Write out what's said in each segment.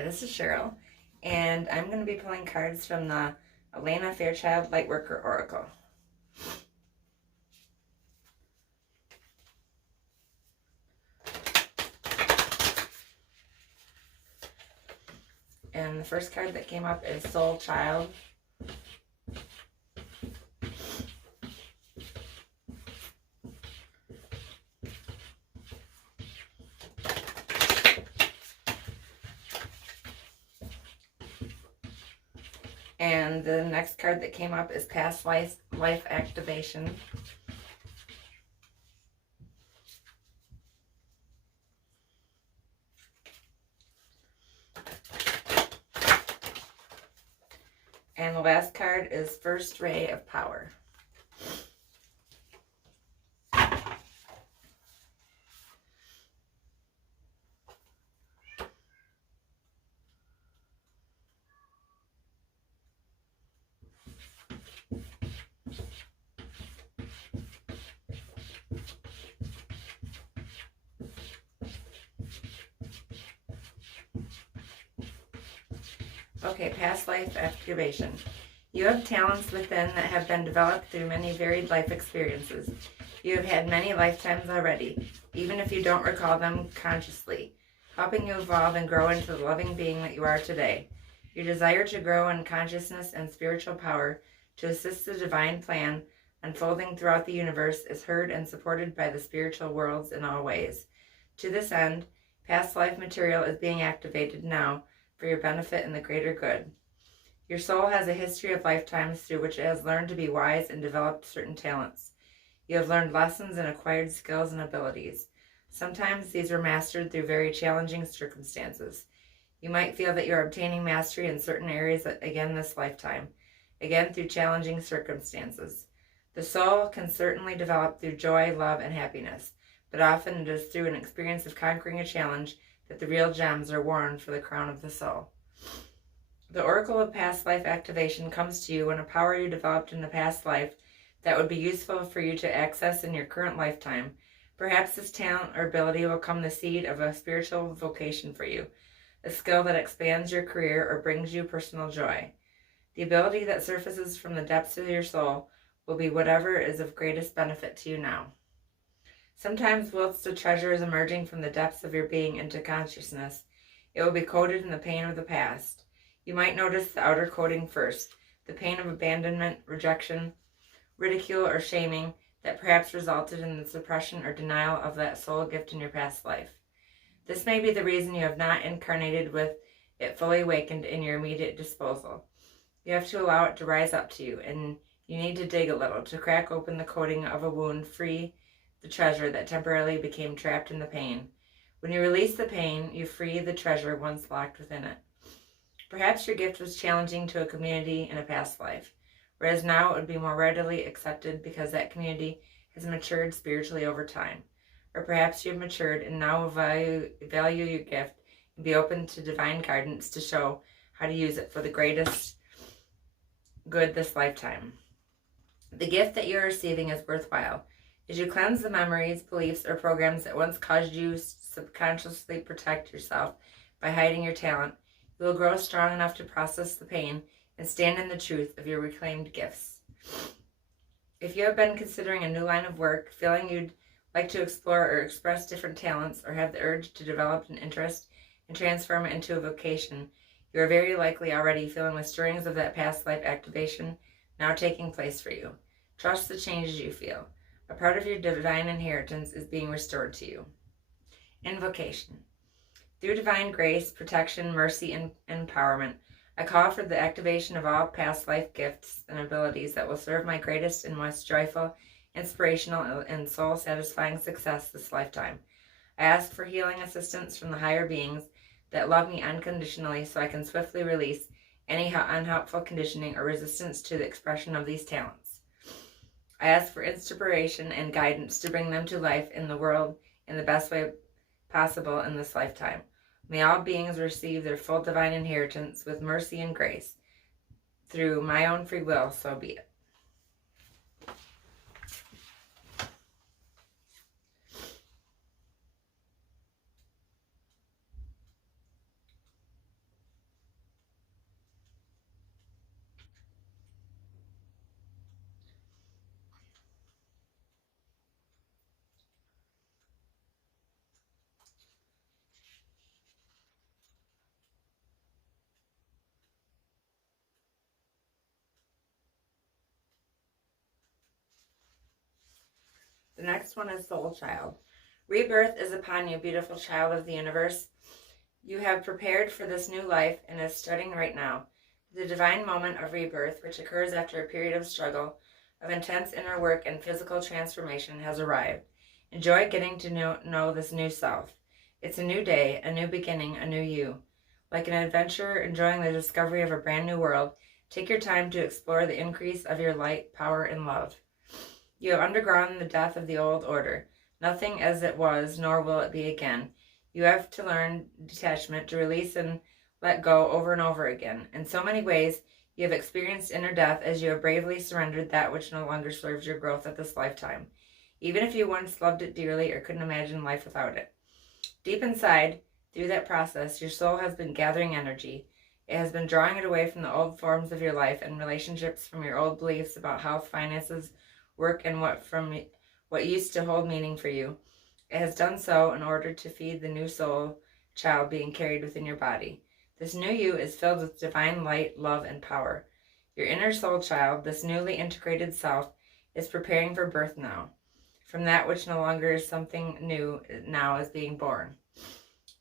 Hi, this is Cheryl, and I'm going to be pulling cards from the Elena Fairchild Lightworker Oracle. And the first card that came up is Soul Child. And the next card that came up is Past Life Activation. And the last card is First Ray of Power. Okay, past life activation. You have talents within that have been developed through many varied life experiences. You have had many lifetimes already, even if you don't recall them consciously, helping you evolve and grow into the loving being that you are today. Your desire to grow in consciousness and spiritual power to assist the divine plan unfolding throughout the universe is heard and supported by the spiritual worlds in all ways. To this end, past life material is being activated now for your benefit and the greater good. Your soul has a history of lifetimes through which it has learned to be wise and developed certain talents. You have learned lessons and acquired skills and abilities. Sometimes these were mastered through very challenging circumstances. You might feel that you are obtaining mastery in certain areas again this lifetime, again through challenging circumstances. The soul can certainly develop through joy, love, and happiness, but often it is through an experience of conquering a challenge that the real gems are worn for the crown of the soul. The Oracle of Past Life Activation comes to you when a power you developed in the past life that would be useful for you to access in your current lifetime. Perhaps this talent or ability will become the seed of a spiritual vocation for you, a skill that expands your career or brings you personal joy. The ability that surfaces from the depths of your soul will be whatever is of greatest benefit to you now. Sometimes whilst a treasure is emerging from the depths of your being into consciousness, it will be coated in the pain of the past. You might notice the outer coating first, the pain of abandonment, rejection, ridicule, or shaming that perhaps resulted in the suppression or denial of that soul gift in your past life. This may be the reason you have not incarnated with it fully awakened in your immediate disposal. You have to allow it to rise up to you, and you need to dig a little to crack open the coating of a wound, free the treasure that temporarily became trapped in the pain. When you release the pain, you free the treasure once locked within it. Perhaps your gift was challenging to a community in a past life, whereas now it would be more readily accepted because that community has matured spiritually over time. Or perhaps you have matured and now value your gift and be open to divine guidance to show how to use it for the greatest good this lifetime. The gift that you are receiving is worthwhile. As you cleanse the memories, beliefs, or programs that once caused you subconsciously protect yourself by hiding your talent, you will grow strong enough to process the pain and stand in the truth of your reclaimed gifts. If you have been considering a new line of work, feeling you'd like to explore or express different talents, or have the urge to develop an interest and transform it into a vocation, you are very likely already feeling the stirrings of that past life activation now taking place for you. Trust the changes you feel. A part of your divine inheritance is being restored to you. Invocation. Through divine grace, protection, mercy, and empowerment, I call for the activation of all past life gifts and abilities that will serve my greatest and most joyful, inspirational, and soul-satisfying success this lifetime. I ask for healing assistance from the higher beings that love me unconditionally so I can swiftly release any unhelpful conditioning or resistance to the expression of these talents. I ask for inspiration and guidance to bring them to life in the world in the best way possible in this lifetime. May all beings receive their full divine inheritance with mercy and grace. Through my own free will, so be it. The next one is Soul Child. Rebirth is upon you, beautiful child of the universe. You have prepared for this new life and is starting right now. The divine moment of rebirth, which occurs after a period of struggle, of intense inner work and physical transformation, has arrived. Enjoy getting to know this new self. It's a new day, a new beginning, a new you. Like an adventurer enjoying the discovery of a brand new world, take your time to explore the increase of your light, power, and love. You have undergone the death of the old order. Nothing as it was, nor will it be again. You have to learn detachment, to release and let go over and over again. In so many ways, you have experienced inner death as you have bravely surrendered that which no longer serves your growth at this lifetime, even if you once loved it dearly or couldn't imagine life without it. Deep inside, through that process, your soul has been gathering energy. It has been drawing it away from the old forms of your life and relationships, from your old beliefs about health, finances, work, and what used to hold meaning for you. It has done so in order to feed the new soul child being carried within your body. This new you is filled with divine light, love, and power. Your inner soul child, this newly integrated self, is preparing for birth now. From that which no longer is something new, now is being born.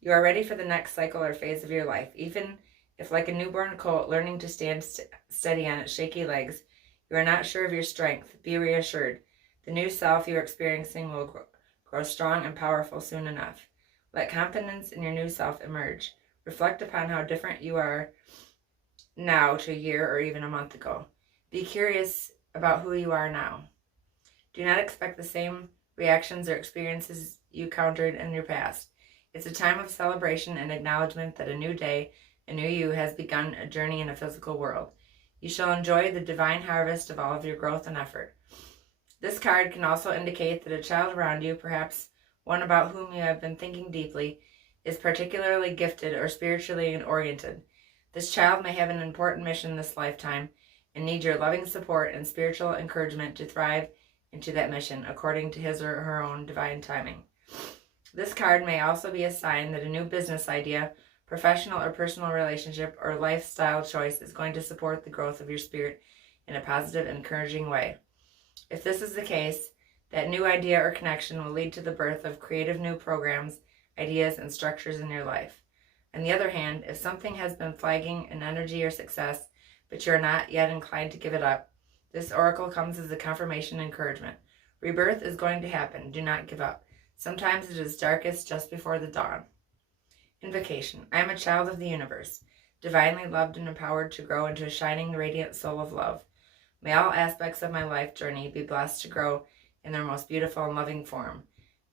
You are ready for the next cycle or phase of your life, even if, like a newborn colt learning to stand steady on its shaky legs, you are not sure of your strength. Be reassured. The new self you are experiencing will grow strong and powerful soon enough. Let confidence in your new self emerge. Reflect upon how different you are now to a year or even a month ago. Be curious about who you are now. Do not expect the same reactions or experiences you countered in your past. It's a time of celebration and acknowledgement that a new day, a new you, has begun a journey in a physical world. You shall enjoy the divine harvest of all of your growth and effort. This card can also indicate that a child around you, perhaps one about whom you have been thinking deeply, is particularly gifted or spiritually oriented. This child may have an important mission this lifetime and need your loving support and spiritual encouragement to thrive into that mission according to his or her own divine timing. This card may also be a sign that a new business idea, professional or personal relationship, or lifestyle choice is going to support the growth of your spirit in a positive and encouraging way. If this is the case, that new idea or connection will lead to the birth of creative new programs, ideas, and structures in your life. On the other hand, if something has been flagging in energy or success, but you are not yet inclined to give it up, this oracle comes as a confirmation and encouragement. Rebirth is going to happen. Do not give up. Sometimes it is darkest just before the dawn. Invocation. I am a child of the universe, divinely loved and empowered to grow into a shining, radiant soul of love. May all aspects of my life journey be blessed to grow in their most beautiful and loving form.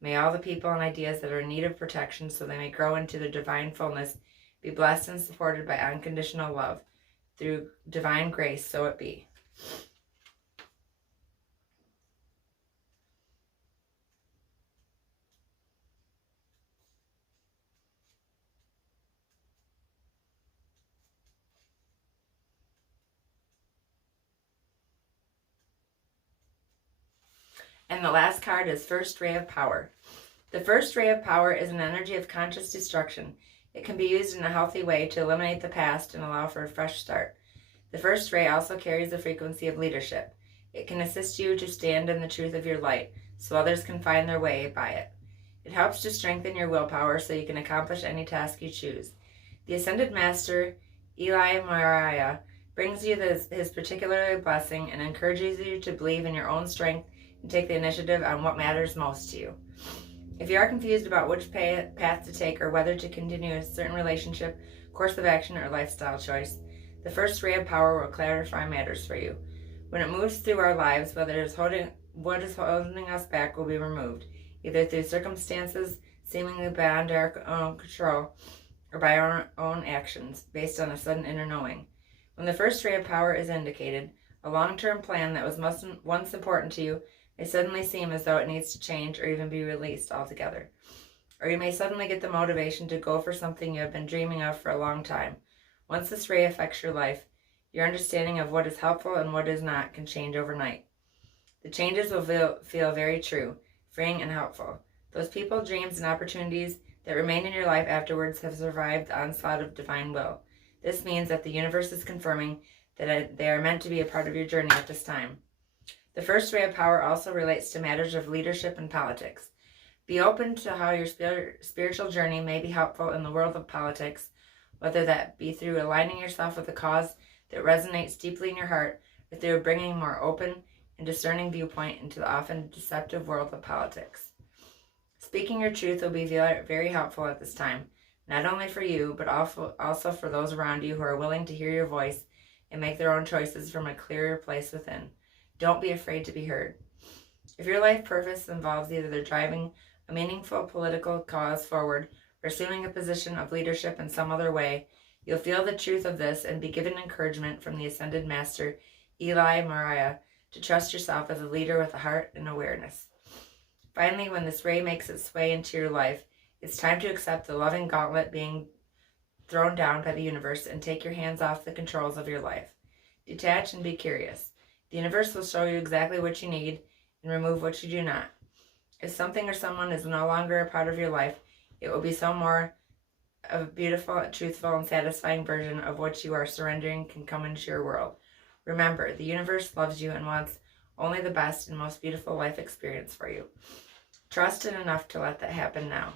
May all the people and ideas that are in need of protection so they may grow into their divine fullness be blessed and supported by unconditional love. Through divine grace, so it be. And the last card is First Ray of Power. The first ray of power is an energy of conscious destruction. It can be used in a healthy way to eliminate the past and allow for a fresh start. The first ray also carries the frequency of leadership. It can assist you to stand in the truth of your light, so others can find their way by it. It helps to strengthen your willpower so you can accomplish any task you choose. The Ascended Master, Eli Mariah, brings you his particular blessing and encourages you to believe in your own strength and take the initiative on what matters most to you. If you are confused about which path to take or whether to continue a certain relationship, course of action, or lifestyle choice, the first ray of power will clarify matters for you. When it moves through our lives, what is holding us back will be removed, either through circumstances seemingly beyond our own control or by our own actions, based on a sudden inner knowing. When the first ray of power is indicated, a long-term plan that was once important to you may suddenly seem as though it needs to change or even be released altogether. Or you may suddenly get the motivation to go for something you have been dreaming of for a long time. Once this ray affects your life, your understanding of what is helpful and what is not can change overnight. The changes will feel very true, freeing, and helpful. Those people, dreams, and opportunities that remain in your life afterwards have survived the onslaught of divine will. This means that the universe is confirming that they are meant to be a part of your journey at this time. The first ray of power also relates to matters of leadership and politics. Be open to how your spiritual journey may be helpful in the world of politics, whether that be through aligning yourself with a cause that resonates deeply in your heart, or through bringing a more open and discerning viewpoint into the often deceptive world of politics. Speaking your truth will be very helpful at this time, not only for you, but also for those around you who are willing to hear your voice and make their own choices from a clearer place within. Don't be afraid to be heard. If your life purpose involves either driving a meaningful political cause forward or assuming a position of leadership in some other way, you'll feel the truth of this and be given encouragement from the Ascended Master, Eli Mariah, to trust yourself as a leader with a heart and awareness. Finally, when this ray makes its way into your life, it's time to accept the loving gauntlet being thrown down by the universe and take your hands off the controls of your life. Detach and be curious. The universe will show you exactly what you need and remove what you do not. If something or someone is no longer a part of your life, it will be so more of a beautiful, truthful, and satisfying version of what you are surrendering can come into your world. Remember, the universe loves you and wants only the best and most beautiful life experience for you. Trust it enough to let that happen now.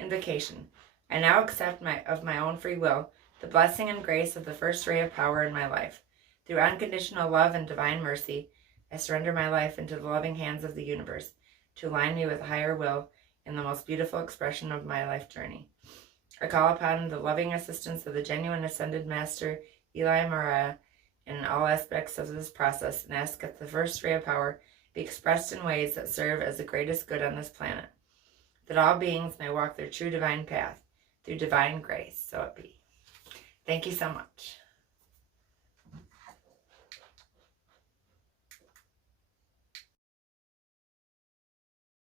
Invocation. I now accept of my own free will the blessing and grace of the first ray of power in my life. Through unconditional love and divine mercy, I surrender my life into the loving hands of the universe to align me with a higher will in the most beautiful expression of my life journey. I call upon the loving assistance of the genuine Ascended Master, Eli Mariah, in all aspects of this process, and ask that the first ray of power be expressed in ways that serve as the greatest good on this planet, that all beings may walk their true divine path through divine grace. So it be. Thank you so much.